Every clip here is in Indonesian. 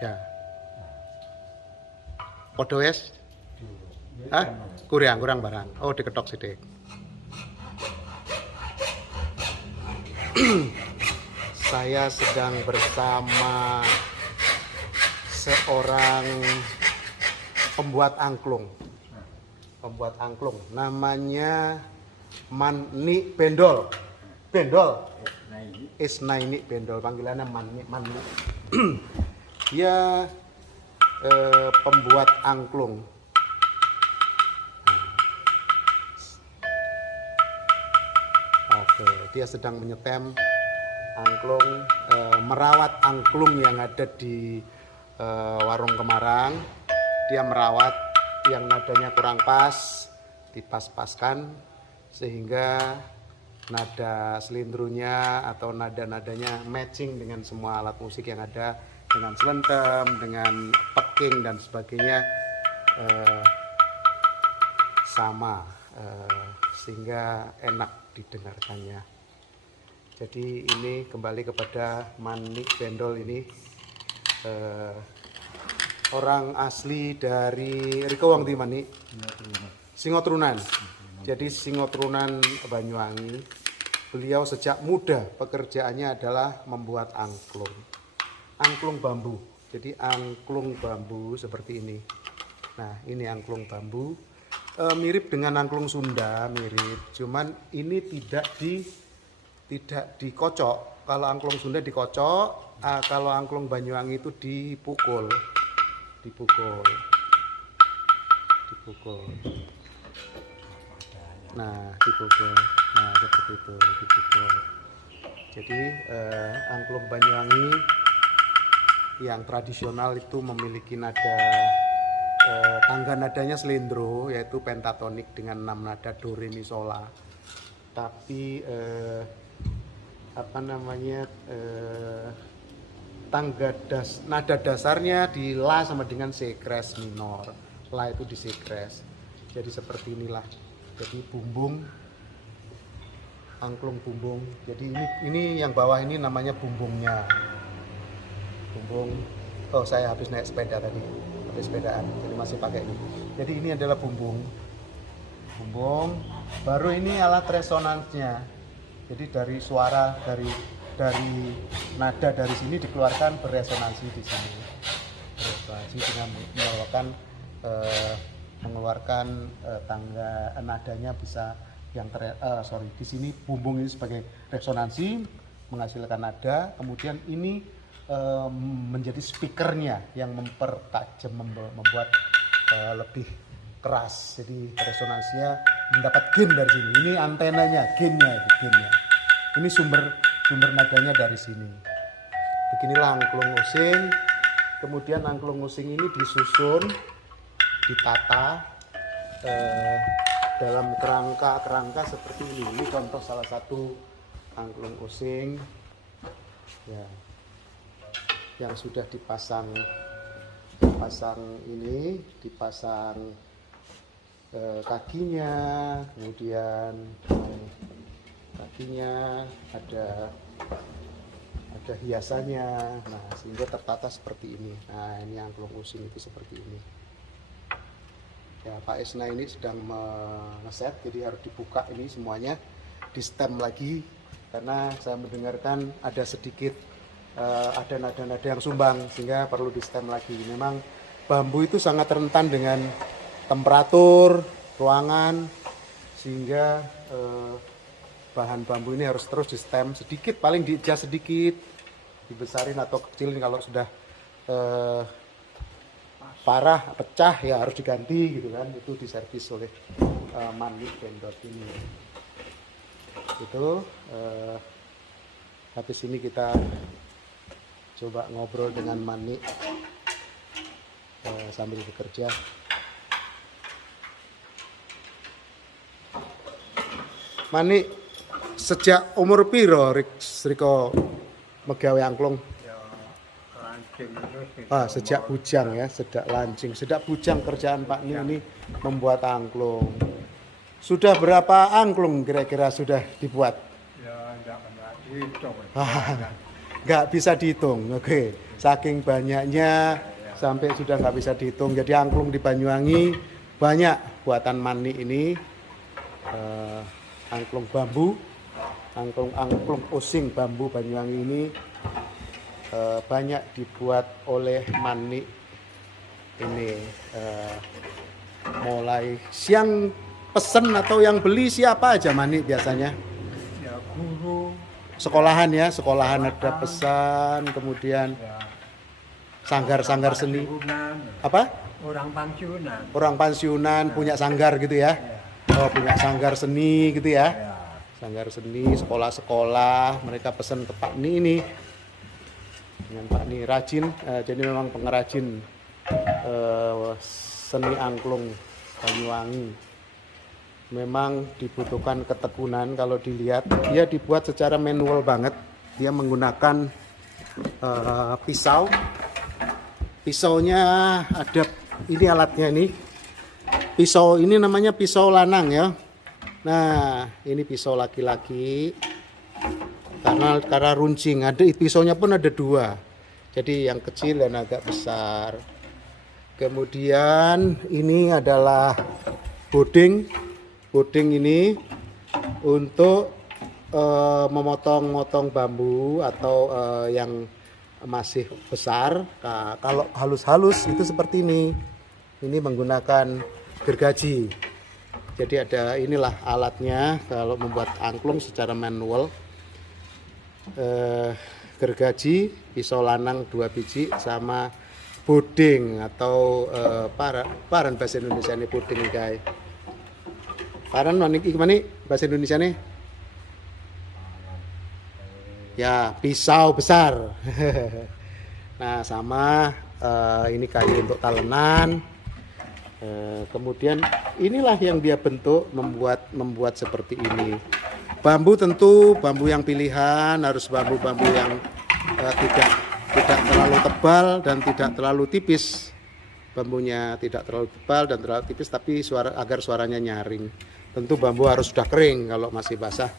Ya. Podo wis. Hah? Kurang barang. Oh, diketok sithik. Saya sedang bersama seorang pembuat angklung. Namanya Mani Bendol. Isnaini Bendol, panggilannya Mani. Dia pembuat angklung. Oke, dia sedang menyetem angklung, merawat angklung yang ada di warung Kemarang. Dia merawat yang nadanya kurang pas, dipas-paskan sehingga nada selindrunya atau nada-nadanya matching dengan semua alat musik yang ada, dengan selentem, dengan peking dan sebagainya sama, sehingga enak didengarkannya. Jadi ini kembali kepada Mani Bendol ini, orang asli dari Riko Wong di Mani, Singotrunan. Jadi Singotrunan Banyuwangi. Beliau sejak muda pekerjaannya adalah membuat angklung bambu. Jadi angklung bambu seperti ini. Nah, ini angklung bambu. Mirip dengan angklung Sunda, mirip. Cuman ini tidak dikocok. Kalau angklung Sunda dikocok, kalau angklung Banyuwangi itu dipukul. Nah, dipukul. Nah, seperti itu, dipukul. Jadi angklung Banyuwangi yang tradisional itu memiliki nada, tangga nadanya selindro, yaitu pentatonik dengan 6 nada do re mi sol la. Tapi nada dasarnya di la sama dengan C crash minor. La itu di C crash. Jadi seperti inilah. Jadi angklung bumbung. Jadi ini yang bawah ini namanya bumbungnya. Oh, saya habis naik sepeda tadi, habis sepedaan, jadi masih pakai ini. Jadi ini adalah bumbung. Baru ini alat resonansnya. Jadi dari suara dari nada dari sini dikeluarkan berresonansi di sini. Berresonansi dengan mengeluarkan tangga nadanya bisa di sini bumbung ini sebagai resonansi menghasilkan nada, kemudian ini menjadi speakernya yang mempertajam, membuat lebih keras. Jadi resonansinya mendapat gain dari sini. Ini antenanya, gainnya. Ini sumber nadanya dari sini. Beginilah angklung using. Kemudian angklung using ini disusun, ditata dalam kerangka seperti ini. Ini contoh salah satu angklung using ya, yang sudah dipasang kakinya, kemudian kakinya ada hiasannya. Nah, sehingga tertata seperti ini. Nah, ini angklung using itu seperti ini. Ya, Pak Isna ini sedang mengeset, jadi harus dibuka ini semuanya, di stem lagi, karena saya mendengarkan ada sedikit ada nada-nada yang sumbang, sehingga perlu di stem lagi. Memang bambu itu sangat rentan dengan temperatur ruangan, sehingga bahan bambu ini harus terus di stem sedikit, paling diadjust sedikit, dibesarin atau kecilin. Kalau sudah parah, pecah, ya harus diganti gitu kan. Itu diservis oleh Mani Bendol ini. Itu habis ini kita coba ngobrol dengan Mani sambil bekerja. Mani, sejak umur piro Riko megawe angklung? Sejak bujang ya, sejak lancing, sejak bujang kerjaan Pak Ni ini membuat angklung. Sudah berapa angklung kira-kira sudah dibuat? Ya, enggak dihitung. Nggak bisa dihitung, oke. saking banyaknya sampai sudah nggak bisa dihitung. Jadi angklung di Banyuwangi banyak buatan Mani ini, angklung bambu, angklung osing bambu Banyuwangi ini banyak dibuat oleh Mani ini. Mulai siang pesen atau yang beli siapa aja Mani biasanya? Ya guru. Sekolahan ya, sekolahan ada pesan, kemudian sanggar-sanggar seni. Apa? Orang pensiunan. Orang pensiunan punya sanggar gitu ya? Oh, punya sanggar seni gitu ya? Sanggar seni, sekolah-sekolah, mereka pesan ke Pak Ni ini. Dengan Pak Ni rajin, jadi memang pengrajin seni angklung Banyuwangi. Memang dibutuhkan ketekunan. Kalau dilihat, dia dibuat secara manual banget. Dia menggunakan pisau. Pisaunya ada, ini alatnya ini. Pisau ini namanya pisau lanang ya. Nah, ini pisau laki-laki. Karena runcing, ada pisaunya pun ada dua. Jadi yang kecil dan agak besar. Kemudian ini adalah boding. Boding ini untuk memotong-motong bambu atau yang masih besar. Nah, kalau halus-halus itu seperti ini. Ini menggunakan gergaji. Jadi ada inilah alatnya kalau membuat angklung secara manual. Gergaji, pisau lanang 2 biji, sama boding atau paran bahasa Indonesia ini boding guys. Paran mana bahasa Indonesia nih? Ya, pisau besar. Nah, sama ini kayu untuk talenan. Kemudian inilah yang dia bentuk membuat seperti ini. Bambu tentu bambu yang pilihan, harus bambu-bambu yang tidak terlalu tebal dan tidak terlalu tipis. Bambunya tidak terlalu tebal dan terlalu tipis, tapi agar suaranya nyaring. Tentu bambu harus sudah kering, kalau masih basah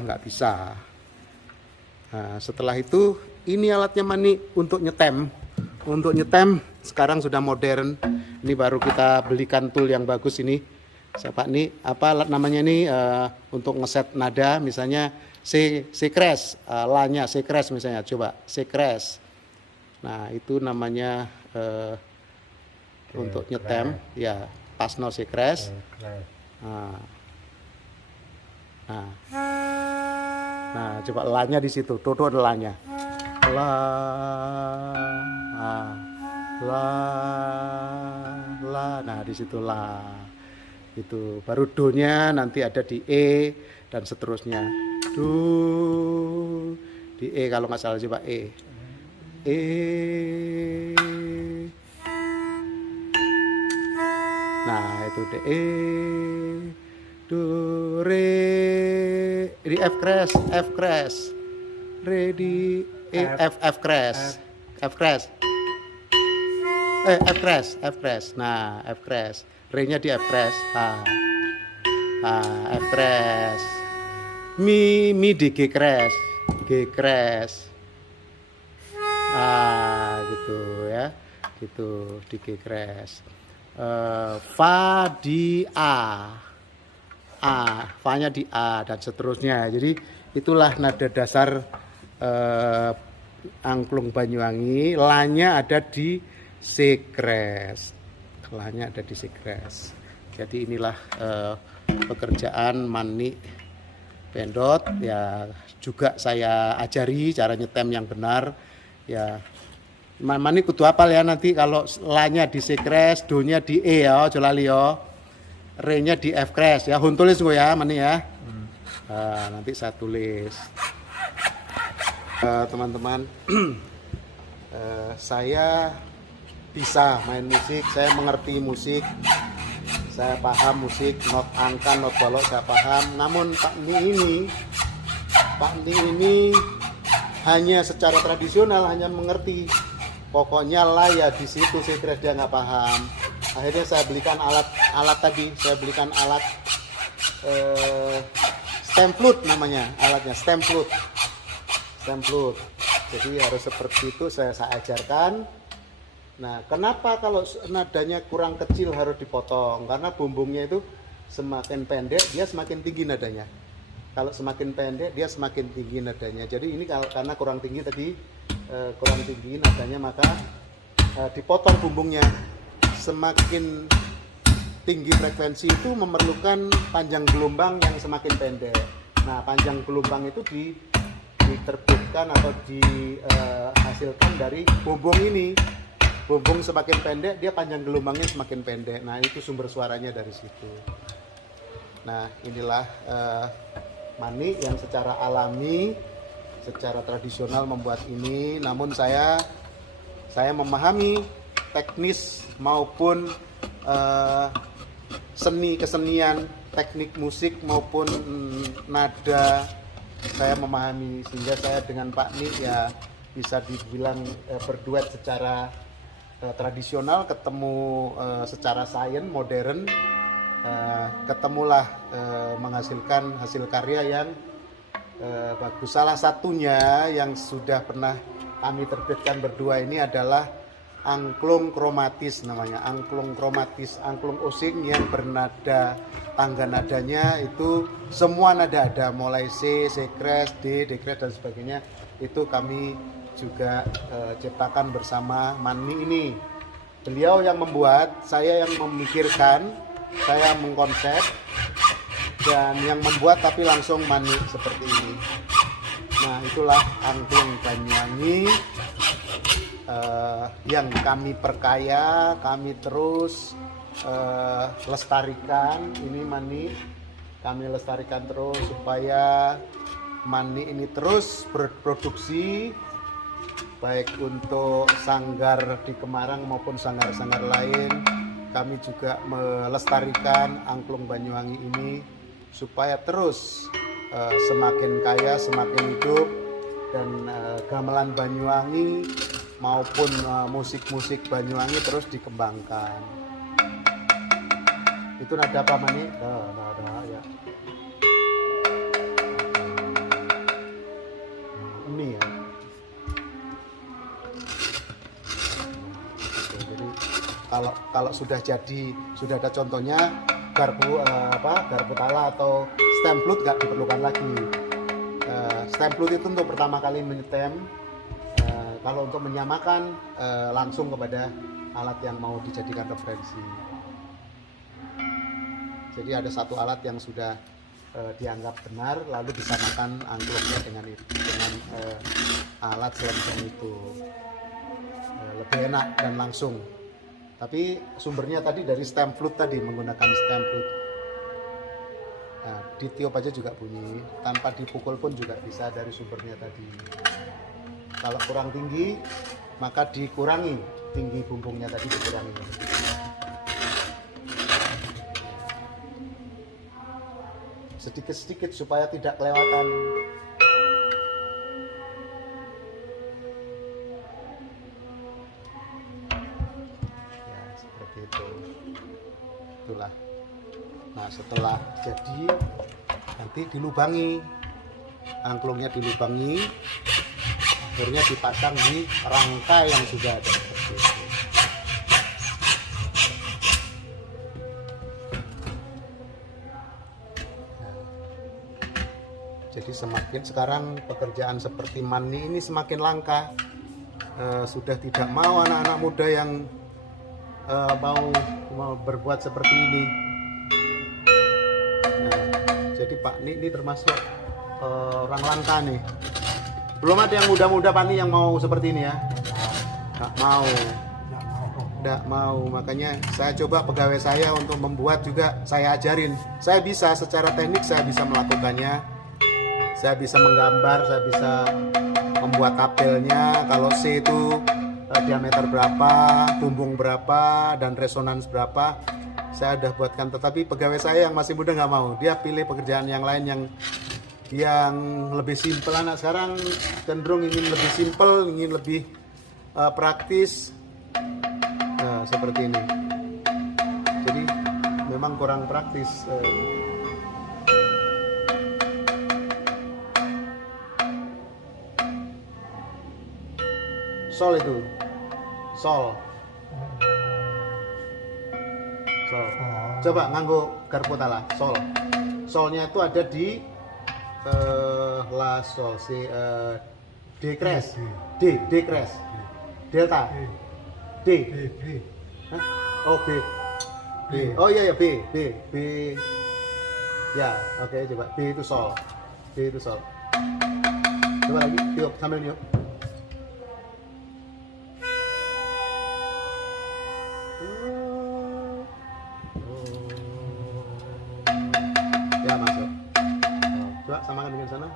nggak bisa. Nah, setelah itu ini alatnya Mani untuk nyetem. Untuk nyetem sekarang sudah modern. Ini baru kita belikan tool yang bagus ini. Siapa nih? Apa alat namanya ini? Untuk ngeset nada, misalnya C-crash, la-nya C-crash misalnya. Coba C-crash. Nah, itu namanya untuk nyetem, ya. Pasno C-crash. Nah, coba la-nya di situ. Toto ada la-nya. La, la. Nah, di situ la. Itu baru do-nya nanti ada di E dan seterusnya. Do, di E kalau nggak salah, coba E. Nah, itu D, E, do, re, di F crash, re di E, F crash, F crash. Nah, F crash, re-nya di F crash. F crash. Mi di G crash, gitu ya, gitu di G crash. Fa di A, fa-nya di A dan seterusnya. Jadi itulah nada dasar angklung Banyuwangi. La-nya ada di C crash, la-nya ada di C crash. Jadi inilah pekerjaan Mani Pendot. Ya, juga saya ajari cara nyetem yang benar. Ya, Mani kudu apal ya nanti kalau la-nya di C crash, do-nya di E ya, aja lali ya. Re-nya di F crash ya. Hun tulis gue ya, Mani ya. Nanti saya tulis. Teman-teman, saya bisa main musik, saya mengerti musik, saya paham musik, not angka, not balok saya paham. Namun Pak Ni ini hanya secara tradisional hanya mengerti. Pokoknya lah ya di situ, saya kira dia nggak paham. Akhirnya saya belikan alat tadi, saya belikan alat stem flute namanya, alatnya stem flute. Jadi harus seperti itu saya ajarkan. Nah, kenapa kalau nadanya kurang kecil harus dipotong? Karena bumbungnya itu semakin pendek dia semakin tinggi nadanya. Kalau semakin pendek dia semakin tinggi nadanya. Jadi ini karena kurang tinggi tadi, kurang tinggi nadanya, maka dipotong bumbungnya. Semakin tinggi frekuensi itu memerlukan panjang gelombang yang semakin pendek. Nah, panjang gelombang itu diterbitkan atau dihasilkan dari bumbung ini. Bumbung semakin pendek, dia panjang gelombangnya semakin pendek. Nah, itu sumber suaranya dari situ. Nah, inilah mani yang secara alami, secara tradisional membuat ini. Namun saya memahami teknis maupun kesenian, teknik musik maupun nada. Saya memahami, sehingga saya dengan Pak Ni ya bisa dibilang berduet secara tradisional, ketemu secara sains modern, ketemulah menghasilkan hasil karya yang bagus. Salah satunya yang sudah pernah kami terbitkan berdua ini adalah angklung kromatis namanya, angklung kromatis, angklung osing yang bernada, tangga nadanya itu semua nada ada, mulai C, C crash, D crash dan sebagainya. Itu kami juga ciptakan bersama Mani ini. Beliau yang membuat, saya yang memikirkan, saya mengkonsep, dan yang membuat tapi langsung Mani seperti ini. Nah, itulah angklung Banyuwangi yang kami perkaya, kami terus lestarikan. Ini Mani kami lestarikan terus supaya Mani ini terus berproduksi, baik untuk sanggar di Kemarang maupun sanggar-sanggar lain. Kami juga melestarikan angklung Banyuwangi ini supaya terus semakin kaya, semakin hidup, dan gamelan Banyuwangi maupun musik-musik Banyuwangi terus dikembangkan. Itu nada apa Mani? Nada ya. Ini ya. Kalau sudah jadi, sudah ada contohnya, garpu tala atau stem flute nggak diperlukan lagi. Stem flute itu untuk pertama kali menyetem. Kalau untuk menyamakan langsung kepada alat yang mau dijadikan referensi. Jadi ada satu alat yang sudah dianggap benar, lalu disamakan angklungnya dengan alat selengean itu. Lebih enak dan langsung. Tapi sumbernya tadi dari stem flute tadi, menggunakan stem flute. Nah, ditiup aja juga bunyi, tanpa dipukul pun juga bisa dari sumbernya tadi. Kalau kurang tinggi, maka dikurangi, tinggi bumbungnya tadi dikurangi. Sedikit-sedikit supaya tidak kelewatan. Itulah. Nah, setelah jadi nanti dilubangi, angklungnya dilubangi, akhirnya dipasang di rangka yang sudah ada seperti itu. Nah, jadi semakin sekarang pekerjaan seperti Mani ini semakin langka. Sudah tidak mau anak-anak muda yang mau berbuat seperti ini. Nah, jadi Pak Ni ini termasuk orang langka nih. Belum ada yang muda-muda Pak Ni yang mau seperti ini ya. Nggak mau. Makanya saya coba pegawai saya untuk membuat juga saya ajarin. Saya bisa secara teknik, saya bisa melakukannya. Saya bisa menggambar, saya bisa membuat tabelnya. Kalau C itu diameter berapa, bumbung berapa, dan resonans berapa, saya udah buatkan. Tetapi pegawai saya yang masih muda nggak mau, dia pilih pekerjaan yang lain yang lebih simpel. Anak sekarang cenderung ingin lebih simpel, ingin lebih praktis. Nah, seperti ini. Jadi memang kurang praktis. Sol itu. Sol. Sol. Coba nganggo garpu tala. Sol. Solnya itu ada di la sol si D crash. D crash. Delta. D. Hah? Oh B. B. Oh iya ya B. Ya, oke coba B itu sol. B itu sol. Coba lagi, tiup sambil niup. Ya masuk. Coba samakan dengan sana.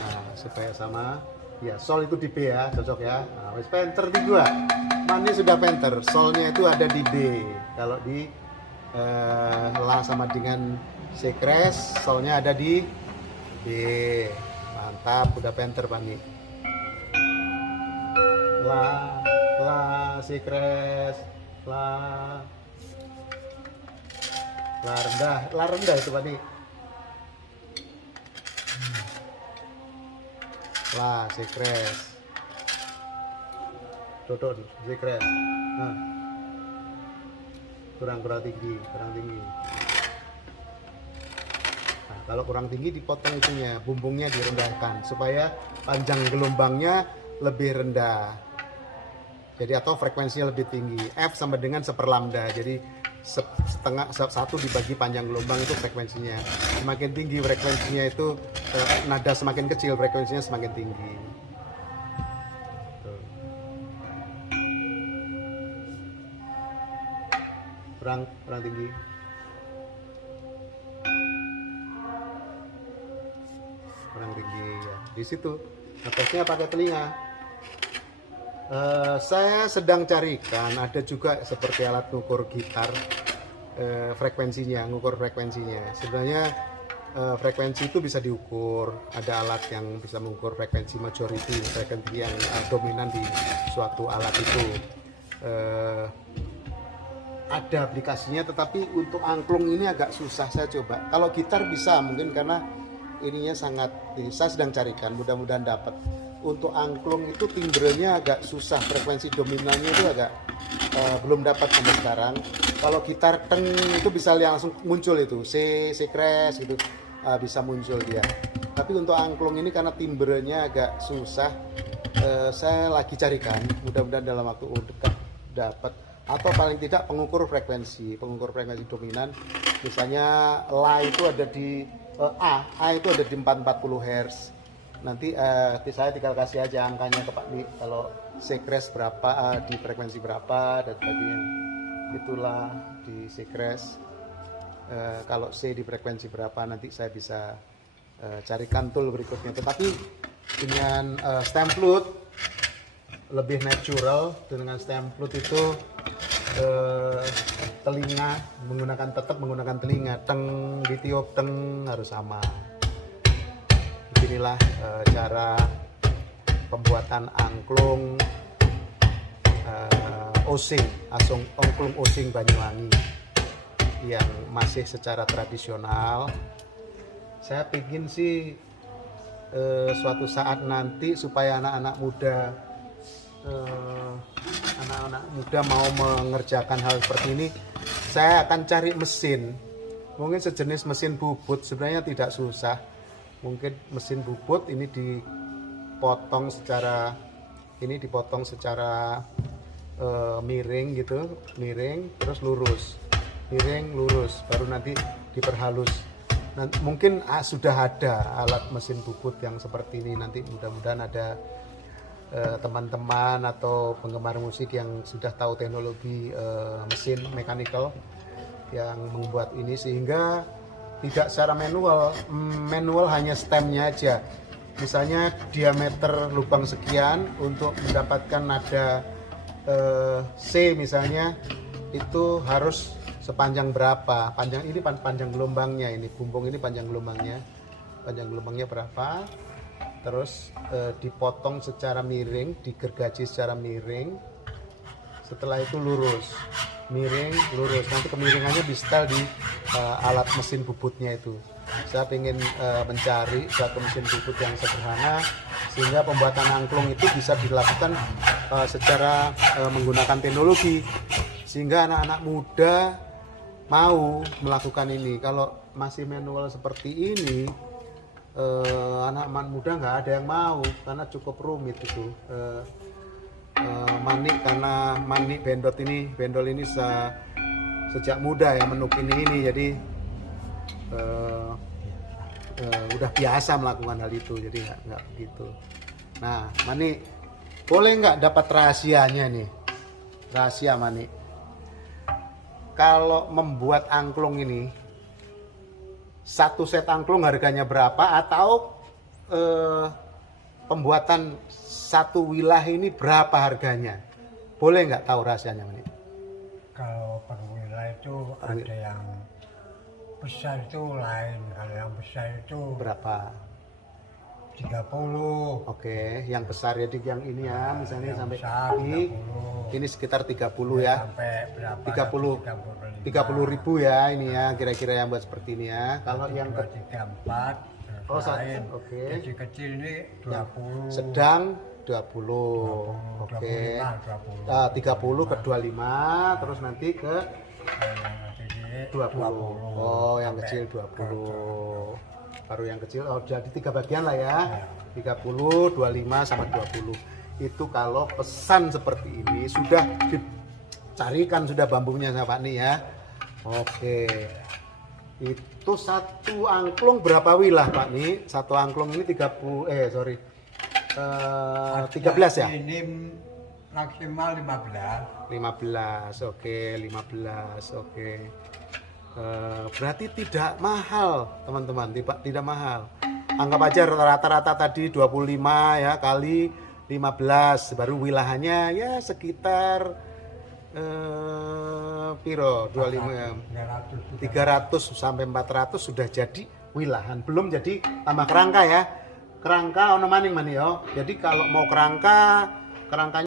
Nah, supaya sama. Ya, sol itu di B ya, cocok ya. Nah, wis penter di gua. Mani sudah penter. Solnya itu ada di B. Kalau di La sama dengan C crash, solnya ada di B. Mantap, udah penter Pak Ni. La C crash, la rendah itu Pak Ni. La C crash, dodon C crash. Nah, kurang tinggi. Nah, kalau kurang tinggi dipotong itunya, bumbungnya direndahkan supaya panjang gelombangnya lebih rendah. Jadi atau frekuensinya lebih tinggi. F sama dengan 1/4 lambda. Jadi setengah satu dibagi panjang gelombang itu frekuensinya. Semakin tinggi frekuensinya itu nada semakin kecil, frekuensinya semakin tinggi. Tuh. Kurang tinggi. Kurang tinggi ya. Di situ ngetesnya pakai telinga. Saya sedang carikan ada juga seperti alat ngukur gitar, ngukur frekuensinya. Sebenarnya frekuensi itu bisa diukur. Ada alat yang bisa mengukur frekuensi majority, frekuensi yang dominan di suatu alat itu. Ada aplikasinya, tetapi untuk angklung ini agak susah saya coba. Kalau gitar bisa mungkin karena ininya sangat, saya sedang carikan, mudah-mudahan dapat. Untuk angklung itu timbrenya agak susah, frekuensi dominannya itu agak belum dapat sampai sekarang. Kalau gitar teng itu bisa langsung muncul itu C crash gitu, bisa muncul dia. Tapi untuk angklung ini karena timbrenya agak susah, saya lagi carikan, mudah-mudahan dalam waktu dekat dapat. Atau paling tidak pengukur frekuensi dominan. Misalnya La itu ada di A itu ada di 440 Hz. Nanti saya tinggal kasih aja angkanya ke Pak Di, kalau C crash berapa, di frekuensi berapa dan sebagainya. Itulah di C crash, kalau C di frekuensi berapa nanti saya bisa carikan tool berikutnya. Tetapi dengan stem flute lebih natural. Dengan stem flute itu telinga tetap menggunakan telinga, teng ditiup teng harus sama. Inilah cara pembuatan angklung angklung osing Banyuwangi yang masih secara tradisional. Saya pingin sih suatu saat nanti supaya anak-anak muda mau mengerjakan hal seperti ini, saya akan cari mesin, mungkin sejenis mesin bubut. Sebenarnya tidak susah. Mungkin mesin bubut ini dipotong secara miring gitu, terus lurus, baru nanti diperhalus. Mungkin sudah ada alat mesin bubut yang seperti ini. Nanti mudah-mudahan ada teman-teman atau penggemar musik yang sudah tahu teknologi mesin mechanical yang membuat ini, sehingga tidak secara manual hanya stemnya aja. Misalnya diameter lubang sekian untuk mendapatkan nada C misalnya, itu harus sepanjang berapa, panjang gelombangnya, ini bumbung ini panjang gelombangnya berapa, terus dipotong secara miring, digergaji secara miring, setelah itu lurus. miring lurus, nanti kemiringannya di setel di alat mesin bubutnya itu. Saya ingin mencari suatu mesin bubut yang sederhana sehingga pembuatan angklung itu bisa dilakukan secara menggunakan teknologi, sehingga anak-anak muda mau melakukan ini. Kalau masih manual seperti ini, anak-anak muda nggak ada yang mau karena cukup rumit itu. Manik, karena Manik bendol ini sejak muda ya menukini ini, jadi udah biasa melakukan hal itu, jadi nggak begitu. Nah, Manik, boleh nggak dapat rahasianya nih? Rahasia Manik, kalau membuat angklung ini, satu set angklung harganya berapa, atau pembuatan satu wilah ini berapa harganya? Boleh nggak tahu rahasianya Manik? Kalau per wilayah itu ada yang besar itu lain. Kalau yang besar itu Berapa? 30. Oke, yang besar jadi yang ini ya, misalnya yang sampai besar, ini sekitar 30 ya. Sampai berapa? 30 ribu ya ini ya, kira-kira yang buat seperti ini ya. Kalau yang 34. Oh, lain. oke. Jadi kecil ini 20. sedang 20. Oke. 30 ke 25, terus nanti ke 20. Oh, yang kecil 20. Baru yang kecil, oh jadi 3 bagian lah ya. 30, 25 sama 20. Itu kalau pesan seperti ini sudah dicarikan sudah bambunya sama Pak Ni ya. Oke. Itu satu angklung berapa wilah Pak Ni? Satu angklung ini 13 ya? Ini maksimal 15. 15, oke, 15, oke. Berarti tidak mahal teman-teman, tidak mahal. Anggap aja rata-rata tadi 25 ya kali 15, baru wilahannya ya sekitar piro 25 ya, 300 sampai 400 sudah jadi wilahan. Belum jadi tambah kerangka ya. Kerangka ono maning yo. Jadi kalau mau kerangkanya